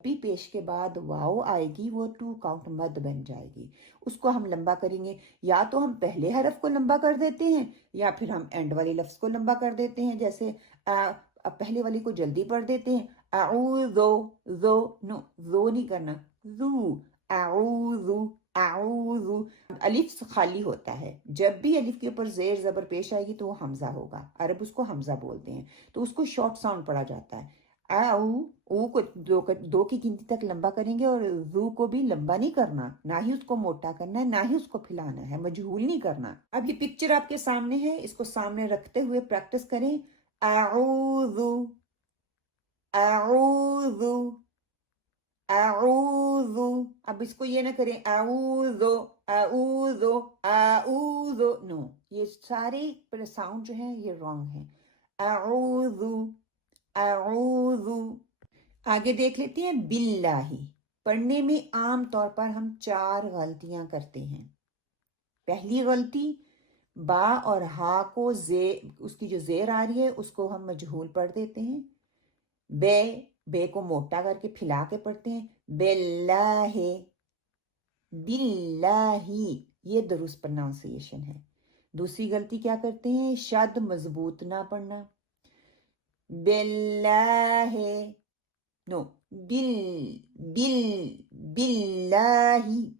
भी पेश के बाद वाओ आएगी वो टू काउंट मद बन जाएगी, उसको हम लंबा करेंगे। या तो हम पहले हरफ को लंबा कर देते हैं या फिर हम एंड वाले लफ्ज को लंबा कर देते हैं। जैसे अब पहले वाली को जल्दी पढ़ देते हैं, आऊज़ो, ज़ो नो, ज़ो नहीं करना, ज़ू, आऊज़ू, आऊज़ू। अलिफ खाली होता है, जब भी अलिफ के ऊपर जेर जबर पेश आएगी तो वो हमजा होगा, अरब उसको हमजा बोलते हैं, तो उसको शॉर्ट साउंड पढ़ा जाता है। आऊ, ऊ को दो की गिनती तक लंबा करेंगे, और जू को भी लंबा नहीं करना, ना ही उसको मोटा करना है, ना ही उसको फैलाना है, मजहूल नहीं करना। अब ये पिक्चर आपके सामने है, इसको सामने रखते हुए प्रैक्टिस करें। आऊज़ू, आऊज़ू, आऊज़ू। अब इसको ये ना करें आऊज़ो, आऊज़ो, आऊज़ो, नो, ये सारे साउंड जो है ये रॉन्ग है। आऊज़ू, आऊज़ू। आगे देख लेते हैं बिल्लाही। पढ़ने में आम तौर पर हम 4 गलतियां करते हैं। पहली गलती, बा और हा को उसकी जो जेर आ रही है उसको हम मजहूल पढ़ देते हैं। बे को मोटा करके फैला के पढ़ते हैं, बिल्लाहे, बिल्लाही, ये दुरुस्त प्रोनाउंसिएशन है। दूसरी गलती क्या करते हैं, शद मजबूत ना पढ़ना, बिल्लाहे, नो, बिल, बिल, बिल्लाही।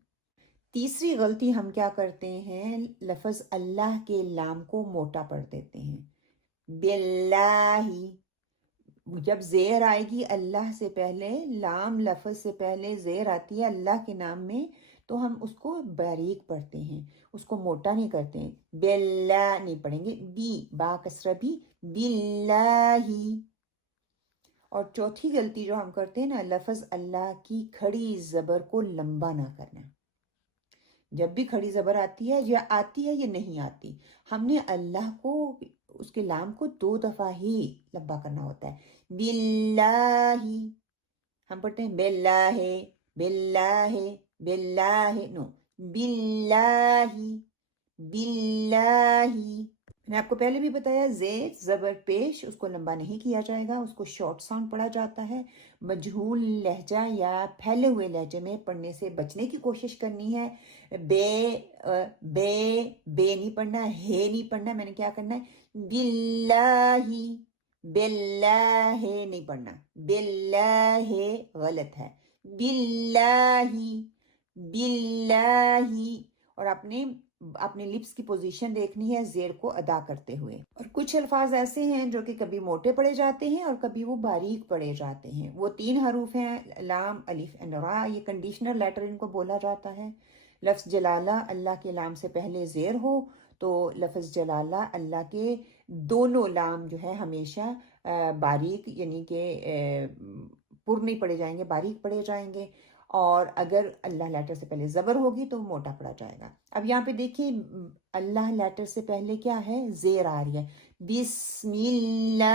तीसरी गलती हम क्या करते हैं, लफ्ज अल्लाह के लाम को मोटा पढ़ देते हैं, बिल्लाही। जब जेर आएगी अल्लाह से पहले, लाम लफ्ज से पहले जेर आती है अल्लाह के नाम में, तो हम उसको बारीक पढ़ते हैं, उसको मोटा नहीं करते हैं, बिल्ला नहीं पढ़ेंगे, बी, बा कसरा भी, बिल्लाही। और चौथी गलती जो हम करते हैं ना, लफ्ज अल्लाह की खड़ी जबर को लंबा ना करना। जब भी खड़ी जबर आती है, या आती है या नहीं आती, हमने अल्लाह को, उसके लाम को 2 दफा ही लंबा करना होता है। बिल्लाही, हम पढ़ते हैं बिल्लाहे, बिल्लाहे, बिल्लाहे, नो, बिल्लाही, बिल्लाही। मैंने आपको पहले भी बताया, जेर जबर पेश उसको लंबा नहीं किया जाएगा, उसको शॉर्ट साउंड पढ़ा जाता है। मजहूल लहजा या फैले हुए लहजे में पढ़ने से बचने की कोशिश करनी है। बे नहीं पढ़ना, हे नहीं पढ़ना, मैंने क्या करना है, बिल्लाही, बिल्लाहे नहीं पढ़ना, बिल्लाहे गलत है, बिल्लाही, बिल्लाही। और अपने अपने लिप्स की पोजीशन देखनी है जेर को अदा करते हुए। और कुछ अल्फाज ऐसे हैं जो कि कभी मोटे पढ़े जाते हैं और कभी वो बारीक पढ़े जाते हैं। वो 3 हरूफ हैं, लाम, अलिफ एंड रा, ये कंडीशनर लेटर इनको बोला जाता है। लफ्ज जलाला, अल्लाह के लाम से पहले जेर हो तो लफ्ज जलाला, अल्लाह के दोनों लाम जो है हमेशा बारीक, यानी कि पुर नहीं पढ़े जाएंगे, बारीक पढ़े जाएंगे। और अगर अल्लाह लेटर से पहले जबर होगी तो मोटा पढ़ा जाएगा। अब यहाँ पे देखिए, अल्लाह लेटर से पहले क्या है, जेर आ रही है, बिस्मिल्लाही।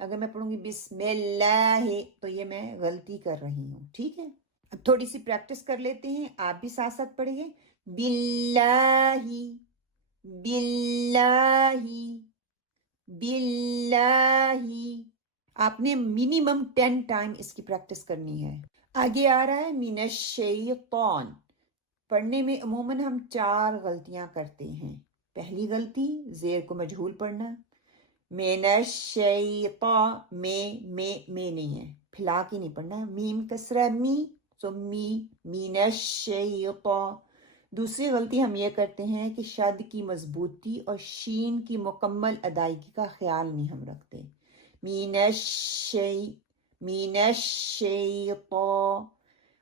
अगर मैं पढ़ूंगी बिस्मिल्लाही तो ये मैं गलती कर रही हूँ, ठीक है। अब थोड़ी सी प्रैक्टिस कर लेते हैं, आप भी साथ साथ पढ़िए, बिल्लाही, बिल्लाही, बिल्लाही। आपने मिनिमम 10 टाइम इसकी प्रैक्टिस करनी है। आगे आ रहा है मिनश्शैतान। पढ़ने में अमूमन हम 4 गलतियां करते हैं। पहली गलती, जेर को मजहूल पढ़ना, मिनश्शैता, में नहीं है, फैला के नहीं पढ़ना, मीम कसरा मी, सो मी, मिनश्शैता। दूसरी गलती हम ये करते हैं कि शद की मजबूती और शीन की मुकम्मल अदायगी का ख्याल नहीं हम रखते, मिनश्शै, मिनश्शैता।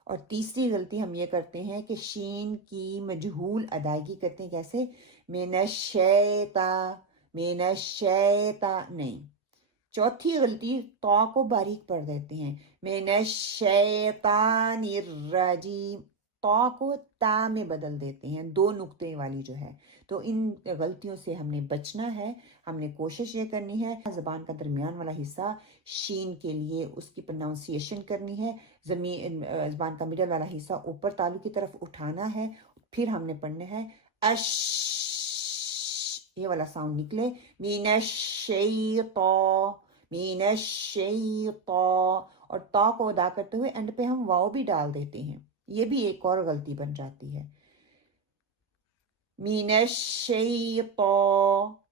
और तीसरी गलती हम ये करते हैं कि शीन की मजहूल अदायगी करते हैं, कैसे, मिनश्शैता, मिनश्शैता नहीं। चौथी गलती, तौ को बारीक पढ़ देते हैं, मिनश्शैतानिर्रजीम, तौ को ता में बदल देते हैं, 2 नुक्ते वाली जो है। तो इन गलतियों से हमने बचना है। हमने कोशिश ये करनी है, जबान का दरमियान वाला हिस्सा शीन के लिए उसकी प्रोनाउंसिएशन करनी है, जबान का मिडल वाला हिस्सा ऊपर तालू की तरफ उठाना है, फिर हमने पढ़ना है अश, ये वाला साउंड निकले, मिनश्शैता, मिनश्शैता। اور تا کو ادا کرتے ہوئے اینڈ پہ ہم واو بھی ڈال دیتے ہیں، یہ بھی ایک اور غلطی بن جاتی ہے۔ من الشیطان،